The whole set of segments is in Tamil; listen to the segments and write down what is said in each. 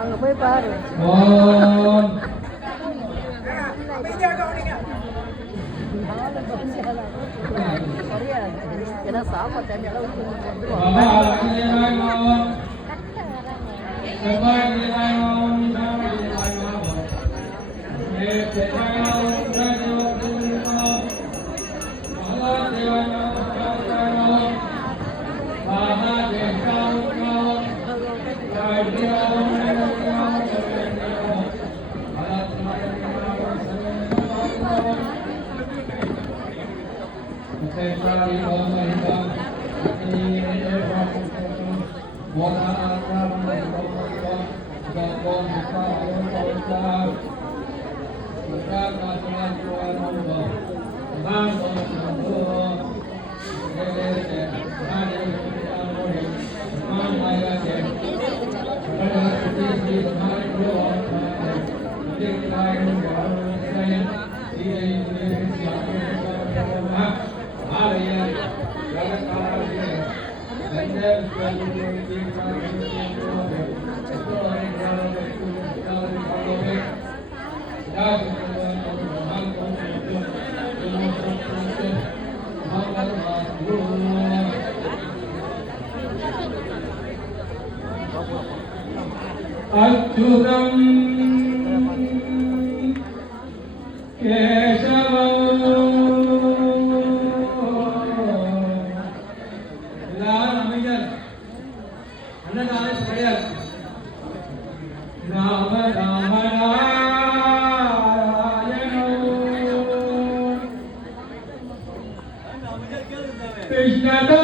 அங்க போய் பாரு. ஏன்னா சாப்பாடு தண்ணி அளவுக்கு அச்சுதம் கேசவம் எல்லாரும் அமைச்சர் அன்னதானம் கிடையாது. ராம ராம கிருஷ்ணதா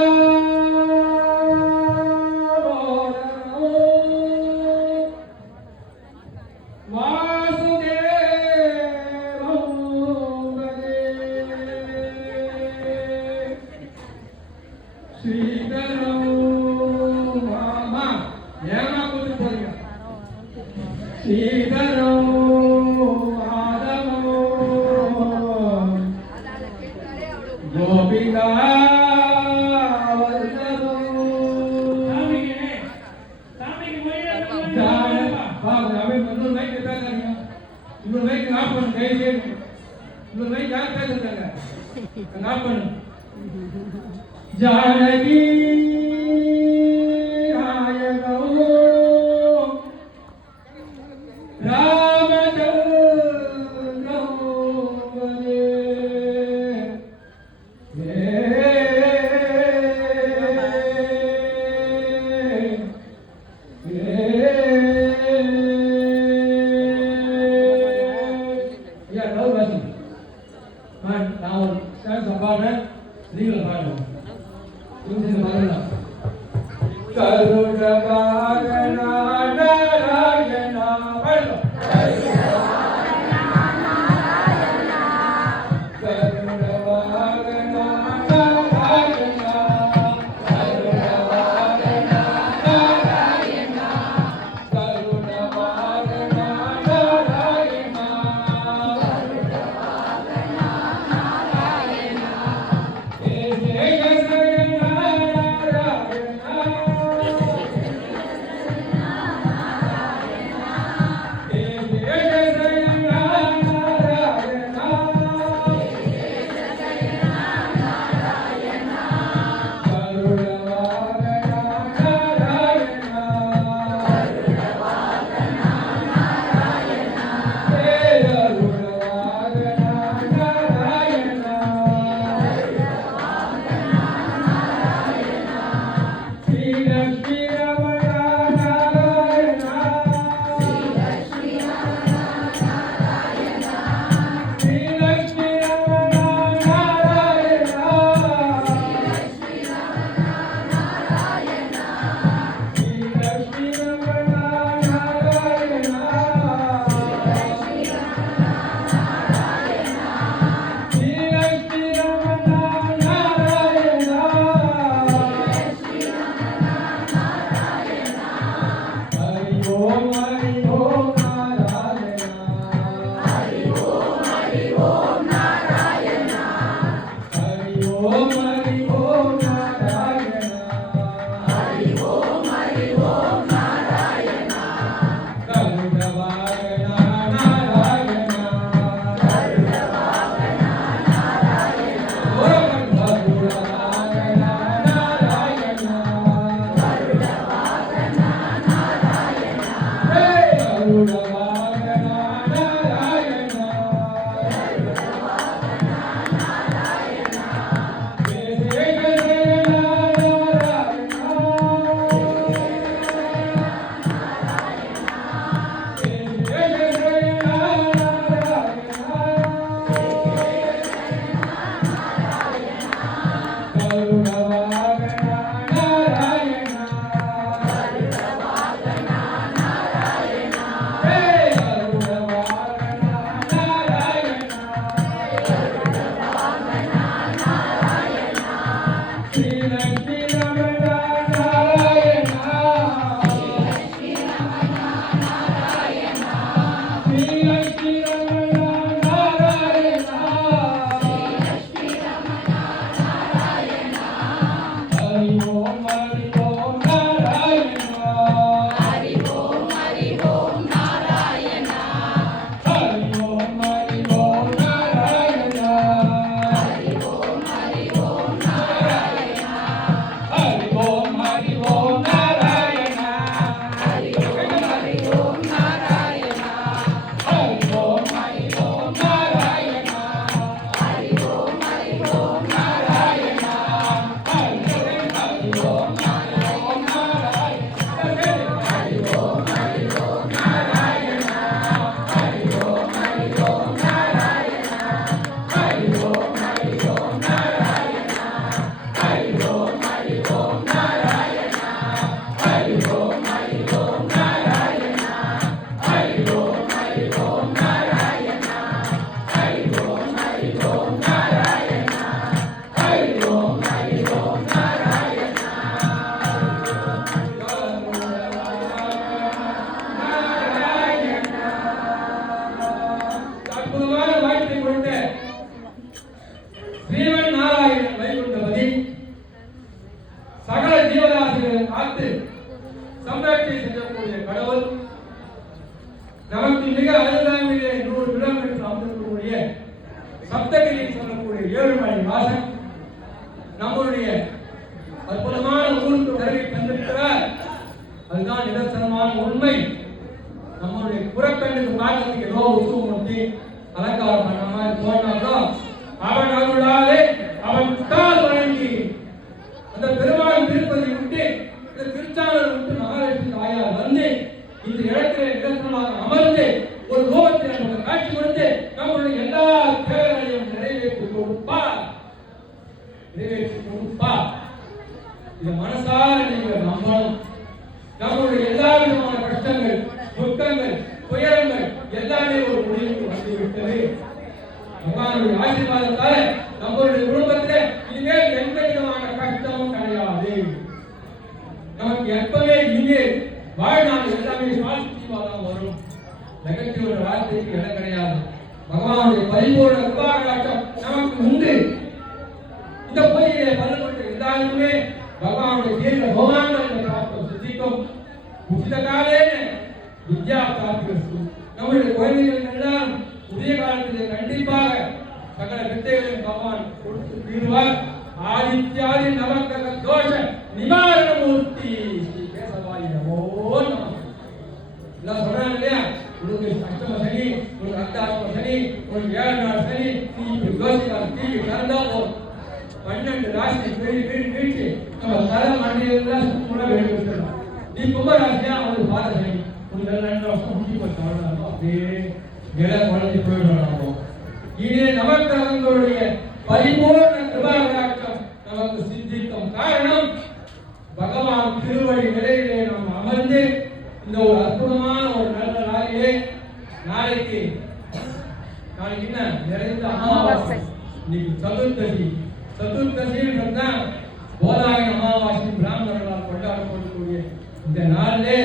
जानकी வாசன் நம்மளுடைய அற்புதமான ஊருக்கு வருகை தந்திருக்கிறார். அதுதான் நிதர்சனமான உண்மை. நம்மளுடைய புறக்கண்ணுக்கு பார்க்கறதுக்கு ஏதோ உருவமூர்த்தி அலங்காரம் பண்ண மாதிரி தோன்றாலும் அவன் அருளாலே அவன் கால் வணங்கி அந்த பெருமாள் திருப்பதி விட்டு இந்த திருச்சாளர் விட்டு மகாலட்சுமி தாயார் வந்து இந்த இடத்திலே நிதர்சனமாக அமர்ந்து ஒரு ரூபத்தை நமக்கு காட்சி கொடுத்து நம்மளுடைய எல்லா தேவைகளையும் நிறைவேற்றி கொடுப்பார். இதை மனசார நீங்கள் நம்பணும். நம்மளுடைய எல்லா விதமான கஷ்டங்கள், துக்கங்கள், துயரங்கள் எல்லாமே ஒரு முடிவுக்கு வந்துவிட்டது. பகவானுடைய ஆசீர்வாதத்தால நம்மளுடைய குடும்பத்தில் இனிமேல் எந்த விதமான கஷ்டமும் கிடையாது. நமக்கு எப்பவே இனிமே வாழ்நாள் எல்லாமே பாசிட்டிவாக வரும். நெகட்டிவ் வார்த்தைக்கு இடம் கிடையாது. பகவானுடைய பரிபூர்ண கிருபாகடாட்சம் நமக்கு உண்டு. இந்த பூஜையிலே பலப்பட்டு எல்லாருமே பகவானுடைய தீர்க்க பகவான்களை பார்த்து சித்திக்கும். உச்சித காலேன வித்யா பிராப்திரஸ்து. நம்முடைய குழந்தைகள் எல்லாம் உரிய காலத்திலே கண்டிப்பாக சகல வித்தைகளையும் பகவான் கொடுத்து தீர்வார். ஆதித்யாதி நவக்கிரக தோஷ நிவாரண மூர்த்தி ஸ்ரீ கேசவாய நமோ நமः. எல்லாம் சொல்றாங்க இல்லையா, உனக்கு அஷ்டம சனி, உனக்கு அர்த்தாஷ்டம சனி, உனக்கு 7 நாள் சனி, நீ இப்படி யோசிக்காது, தீவி கறந்தா போதும். 12 ராசி வீழ்ச்சி நம்ம தலை மண்ணிலாம் சுத்தமாக வெளியே வச்சிடலாம். நீ கும்பராசியா அவனுக்கு பாத சனி, உனக்கு 2 வருஷம் முடி போச்சு, அவ்வளோ அப்படியே நில குழந்தை போயிடணும். இனி நவக்கிரகங்களுடைய பரிபூர்ண கிருபாகடாட்சம் நமக்கு சித்திக்கும். காரணம் பகவான் திருவடி நிலையிலே நாம் அமர்ந்து இந்த ஒரு அற்புதமான ஒரு நல்ல நாளிலே நாளைக்கு என்ன நிறைந்த அமாவாசை. இன்னைக்கு சதுர்த்தசி. சதுர்த்தசின்றதுதான் போதாயன அமாவாசை பிராமணர்களால் கொண்டாடப்படக்கூடிய இந்த நாளிலே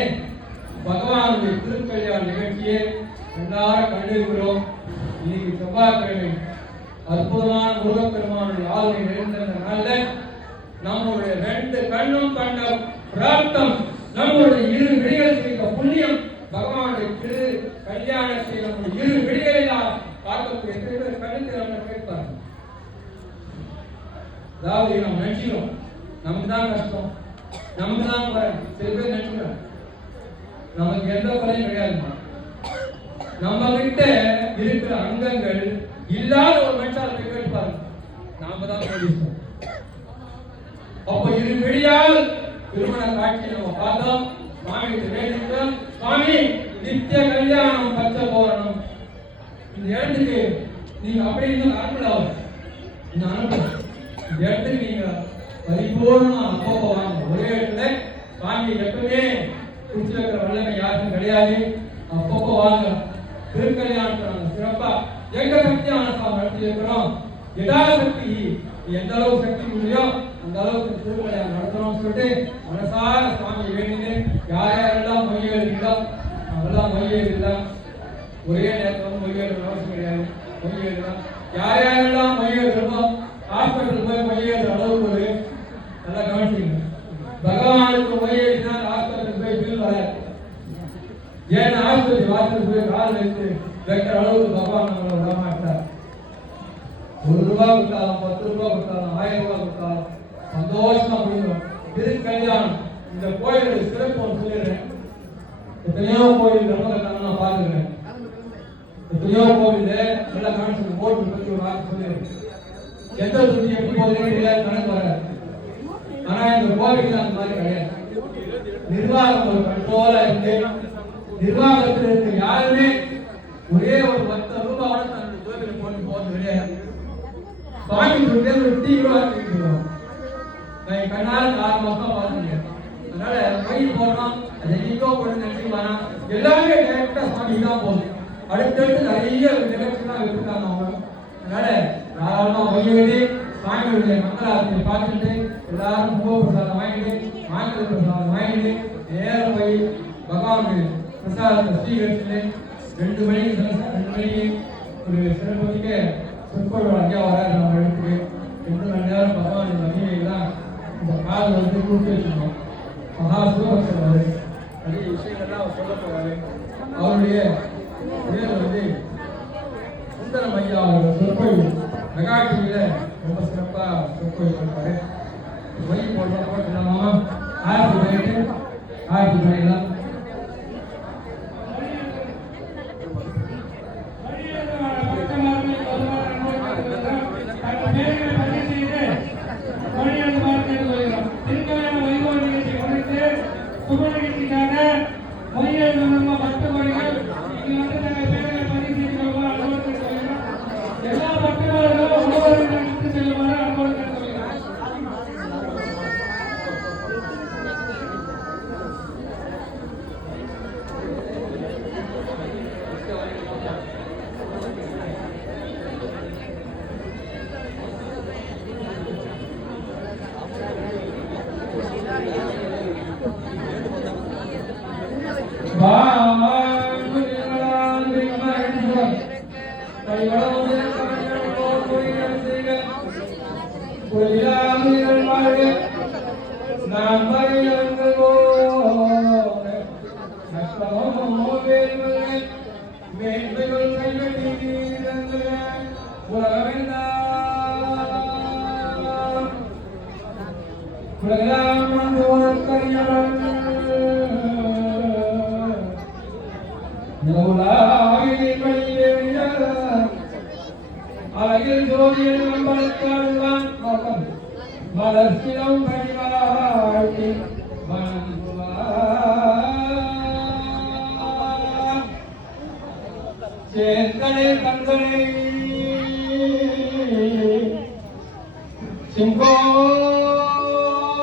பகவானுடைய திருக்கல்யாண நிகழ்ச்சியை எல்லாரும் கண்டிருக்கிறோம். இன்னைக்கு செவ்வாய்க்கிழமை அற்புதமான முருகப்பெருமானுடைய ஆளுமை நிறைந்த நாளில் நம்முடைய 2 கண்ணும் கண்ட பிராப்தம், நம்முடைய 2 விழிகள் செய்த புண்ணியம், பகவானுடைய திரு கல்யாணத்தை நம்முடைய 2 விழிகளால் பார்க்கக்கூடிய எத்தனை பேர் கண்ணுக்கு கேட்பார். அதாவது நம்ம நினைக்கிறோம் நமக்கு தான் கஷ்டம், நமக்கு தான் சில பேர் நினைக்கிறோம் நமக்கு எந்த குறையும் கிடையாதுமா. நம்ம கிட்ட இருக்கிற அங்கங்கள் இல்லாத ஒரு மனுஷால கேட்பாரு, நாம தான் போலீஸ். அப்போ 2 விழியால் திருமண காட்சி நம்ம பார்த்தோம். சுவாமி வேண்டிட்டோம், சுவாமி நித்திய கல்யாணம் பச்சை போறணும். இந்த இடத்துக்கு நீங்க அப்படி இருந்தால் அனுப்பலாம். இந்த அனுப்பலாம் இந்த இடத்துக்கு நீங்க பரிபூர்ணமா அப்பப்போ வாங்க. ஒரே இடத்துல சுவாமி எப்பவுமே குடிச்சு வைக்கிற வல்லமை யாருக்கும் கிடையாது. அப்பப்போ வாங்க. திருக்கல்யாணத்தை சிறப்பா எங்க சக்தியான நடத்தி இருக்கிறோம். யதாசக்தி எந்த அளவு சக்தி முடியோ அந்த அளவுக்கு திருக்கல்யாணம் நடத்தணும்னு சொல்லிட்டு மனசார சுவாமி வேண்டிட்டு யார் யாரெல்லாம் மொழியெழுதோ அவெல்லாம் மொழியெழுதலாம். ஒரே நேரத்தில் மொழியெழுத அவசியம் கிடையாது. மொழியெழுதலாம். யார் யாரெல்லாம் மொழியெழுதோ ஹாஸ்பிட்டல் போய் மொழியெழுத அளவுக்கு ஒரு நல்லா கவனிச்சிங்க. பகவானுக்கு மொழியெழுதினா ஹாஸ்பிட்டல் போய் பில் வராது. ஏன்னா ஆஸ்பத்திரி வாசல் போய் கால் வச்சு வைக்கிற அளவுக்கு பகவான் நம்மளை விடமாட்டார். 1 ரூபாய் கொடுத்தாலும் 10 ரூபாய் கொடுத்தாலும் 1000 ரூபாய் கொடுத்தாலும் சந்தோஷமா முடியும். திருக்கல்யாணம் இந்த கோயிலுடைய சிறப்பு சொல்லிடுறேன். எத்தனையோ கோயில் ரொம்ப நான் பார்த்துக்கிறேன். எத்தனையோ கோவில் நல்லா காமிச்சு போட்டு பற்றி ஒரு வார்த்தை சொல்லிடுறேன். எந்த சுத்தி எப்படி போகுதுன்னு தெரியாது, கணக்கு வராது. ஆனா இந்த கோவிலுக்கு அந்த மாதிரி கிடையாது. நிர்வாகம் ஒரு கண்ட்ரோலா இருக்கு. நிர்வாகத்தில் இருக்க யாருமே ஒரே ஒரு 10 ரூபாயோட தன்னுடைய கோவிலுக்கு போட்டு போகிறது கிடையாது. சுவாமி சொல்லிட்டு ஒரு தீவிரமா இருக்கிறோம். நான் கண்ணால் 6 மாசம் பார்த்துருக்கேன். அதனால கோயில் போடுறோம், அது எங்கேயோ போட்டு நினைச்சுக்கலாம். எல்லாமே டைரக்டா சுவாமி தான் போகுது. அடுத்தடுத்து நிறைய நிகழ்ச்சிலாம் வச்சிருக்காங்க அவங்க. அதனால தாராளமா மையெழுதி சுவாமியுடைய மங்களாரத்தை பார்த்துட்டு எல்லாரும் முகப்பிரசாதம் வாங்கிட்டு மாங்கல பிரசாதம் வாங்கிட்டு நேரம் போய் பகவானுடைய பிரசாதத்தை ஸ்ரீகரிச்சு 2 மணிக்கு ஒரு சிறப்புமிக்க சொற்பொழிவு ஐயா வராது. நம்ம எடுத்துக்கு 2 மணி நேரம் பகவான் மகிமைகள்லாம் இந்த கால் வந்து கூட்டி வச்சுக்கணும். மகா சிவபக்தர் அவர் நிறைய விஷயங்கள்லாம் அவர் சொல்ல போறாரு. அவருடைய பேர் வந்து சுந்தரம் ஐயா அவரோட சொற்பொழிவு மெகா டிவியில ரொம்ப சிறப்பா சொற்பொழிவு பண்ணுவாரு. ஒய் போட்டுலாமா? ஆயிரத்தி பண்ணிடலாம். மலர்ச்சிலம் பணிவாழ்த்தி சேந்தனை கண்களை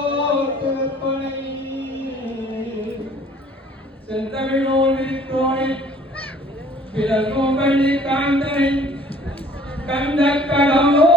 சிங்கோப்பனை செந்தமிழோடு விரித்தோனை பிறக்கும் பள்ளி காந்தனை கந்த கடமோ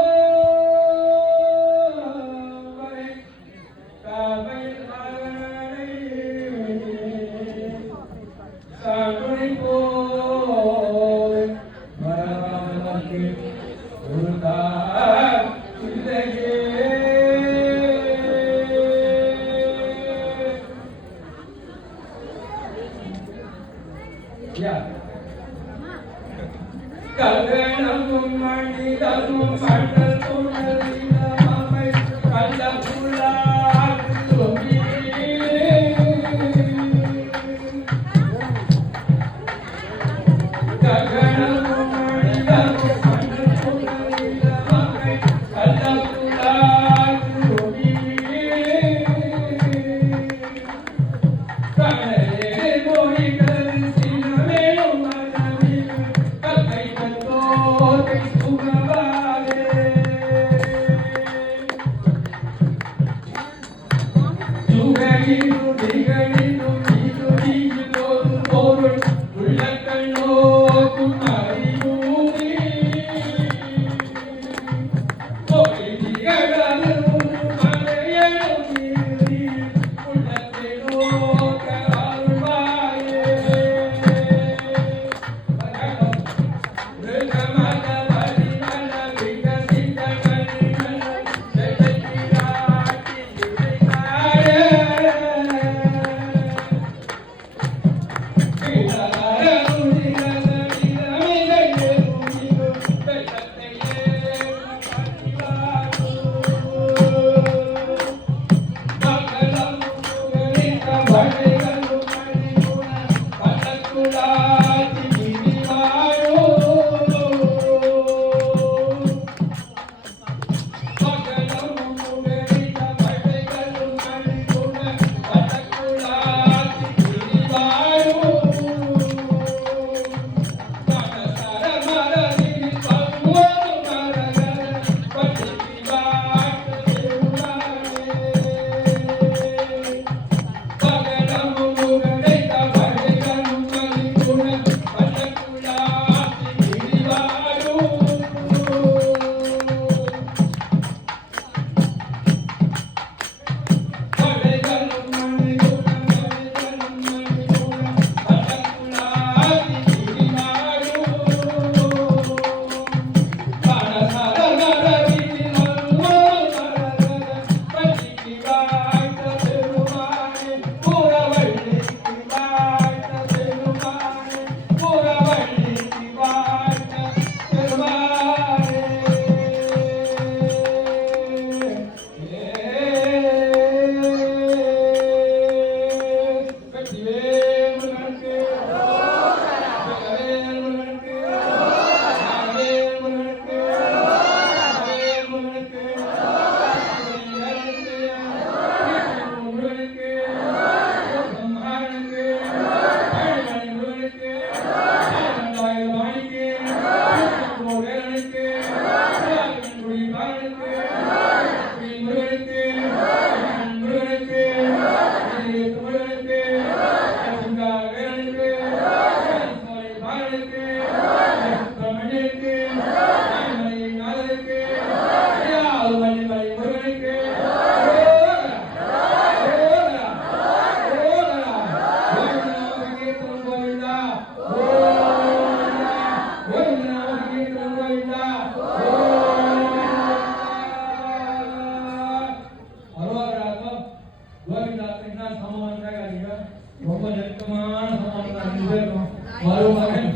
ரொம்ப நெருக்கமான சம்பவம் தான் ரெண்டு பேருக்கும். மருமகன்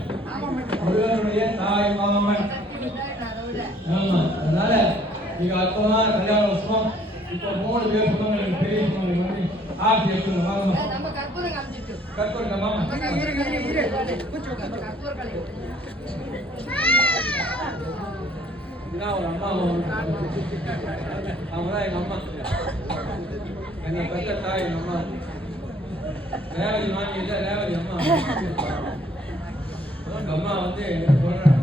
முருகனுடைய தாய் மாமன். ஆமா, அதனால நீங்க அற்புதமான கல்யாண வருஷம். இப்ப 3 பேர் சொன்னாங்க, எனக்கு பெரிய சொன்னாங்க வந்து ஆர்த்தி எடுத்துங்க வாங்க. நம்ம கற்பூரம் காமிச்சிட்டு கற்பூரம் மாமா இதான் ஒரு அம்மா. அவங்கதான் எங்க அம்மா, எங்க பெத்த தாய் எங்க அம்மா. ரேவதி வாங்கி இல்ல, ரேவதி அம்மா. எங்க அம்மா வந்து சொல்றேன்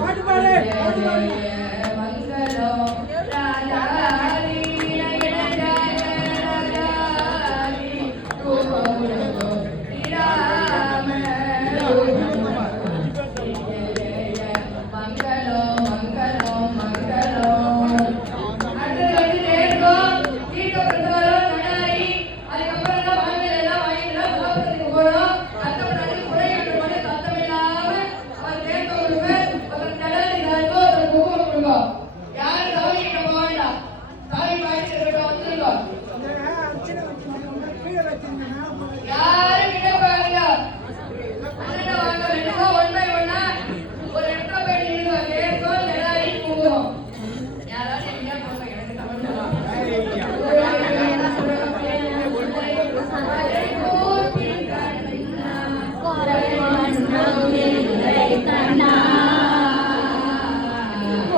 பாட்டு பாடு